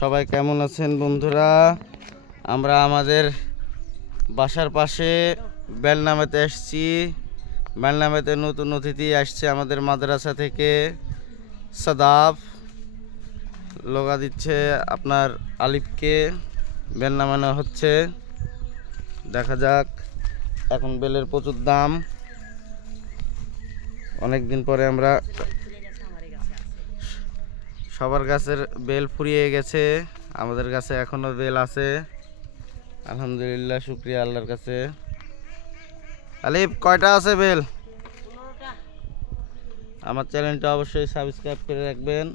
সবাই কেমন আছেন বন্ধুরা? আমরা আমাদের বাসার পাশে বেলনামাতে আসছি। বেলনামাতে নতুন অতিথি আসছে আমাদের মাদ্রাসা থেকে। সাদাব লগা দিচ্ছে আপনার আলিফকে, বেল নামানো হচ্ছে। দেখা যাক, এখন বেলের প্রচুর দাম। অনেক দিন পরে আমরা সবার গাছের বেল ফুরিয়ে গেছে, আমাদের কাছে এখনো বেল আছে। আলহামদুলিল্লাহ, শুকরিয়া আল্লাহর কাছে। আলিফ, কয়টা আছে বেল? আমার চ্যানেলটা অবশ্যই সাবস্ক্রাইব করে রাখবেন।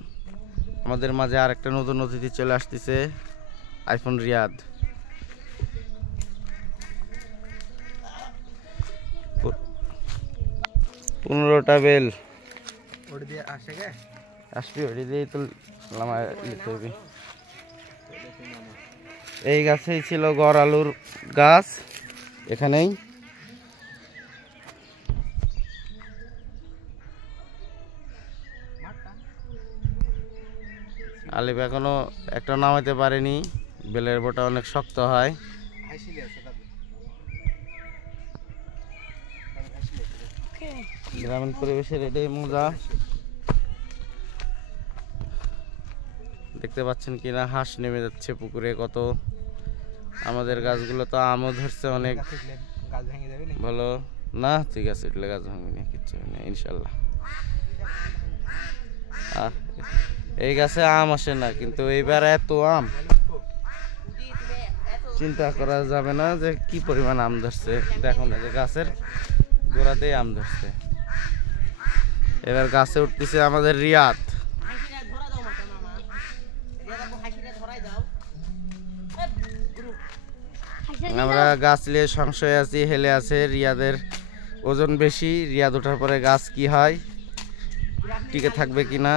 আমাদের মাঝে আরেকটা নতুন অতিথি চলে আসতেছে, আইফোন রিয়াদ। 15টা বেল আসবি, ওটি দিয়ে তো লামায় নিতে হবে। এই গাছেই ছিল গড় আলুর গাছ, এখানেই। আলিফ এখনো একটা নামাইতে পারেনি, বেলের বোটা অনেক শক্ত হয়। গ্রামীণ পরিবেশের এটাই মজা। দেখতে পাচ্ছেন কিনা, হাঁস নেমে যাচ্ছে পুকুরে কত। আমাদের গাছগুলো তো আমও ধরছে অনেক ভালো। না ঠিক আছে, এটলে গাছ ভাঙিনি, কিচ্ছু হয়নি ইনশাল্লাহ। এই গাছে আম আসে না, কিন্তু এইবার এত আম চিন্তা করা যাবে না যে কি পরিমাণ আম ধরছে। দেখুন, এই যে গাছের গোড়াতেই আম ধরছে। এবার গাছে উঠতেছে আমাদের রিয়াদ। আমরা গাছ নিয়ে সংশয় আছি, হেলে আছে। রিয়াদের ওজন বেশি, রিয়াদ ওঠার পরে গাছ কি হয়, টিকে থাকবে কিনা।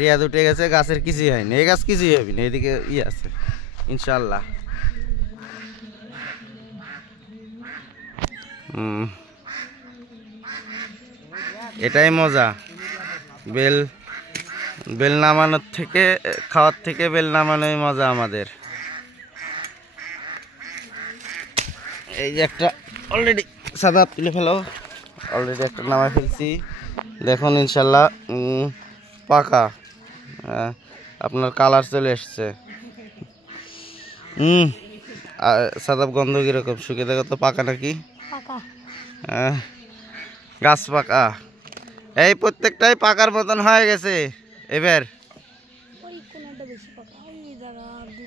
রিয়াদ উঠে গেছে, গাছের কিছুই হয়নি, এই গাছ কিছুই হবে না। এদিকে আছে ইনশাল্লাহ। এটাই মজা, বেল বেল নামানোর থেকে, খাওয়ার থেকে বেল নামানোই মজা আমাদের। এই যে একটা অলরেডি সাদা তুলে ফেলো, অলরেডি একটা নামাই ফেলছি। দেখুন ইনশাল্লাহ পাকা, আপনার কালার চলে এসছে। সাদা গন্ধ কিরকম? শুকে দেখো তো পাকা নাকি। গাছ পাকা, এই প্রত্যেকটাই পাকার মতন হয়ে গেছে এবার।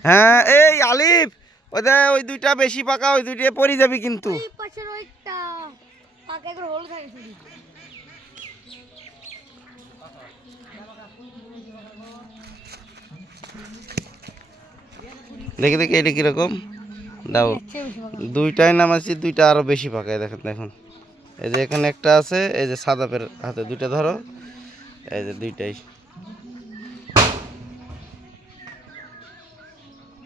হ্যাঁ, এই আলিফ, ওই দুইটা বেশি পাকা, ওই দুইটা পড়ে যাবি কিন্তু। দেখি দেখি এটা কিরকম দাও। দুইটাই নামাচ্ছি, দুইটা আরো বেশি পাকায়। দেখেন দেখুন, এই যে এখানে একটা আছে, এই যে সাদাপের হাতে দুইটা ধরো, এই যে দুইটাই।